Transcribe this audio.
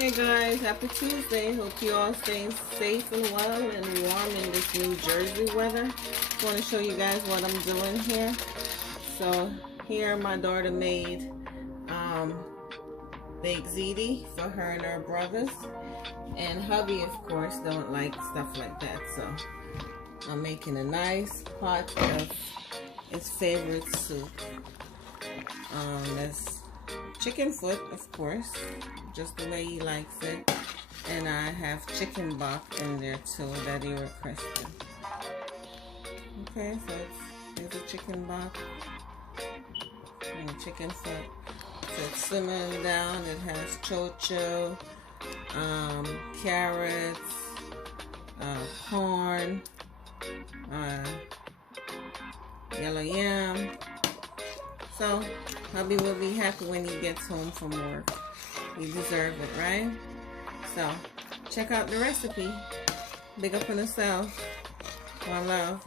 Hey guys, happy Tuesday. Hope you all staying safe and well and warm in this New Jersey weather. I want to show you guys what I'm doing here. So here my daughter made baked ziti for her and her brothers. And hubby, of course, don't like stuff like that. So I'm making a nice pot of his favorite soup. That's chicken foot, of course, just the way he likes it. And I have chicken bok in there too that he requested. Okay, so here's a chicken bok and a chicken foot. So it's simmering down. It has chocho, carrots, corn, yellow yam. So hubby will be happy when he gets home from work. You deserve it, right? So check out the recipe. Big up on yourself. One love.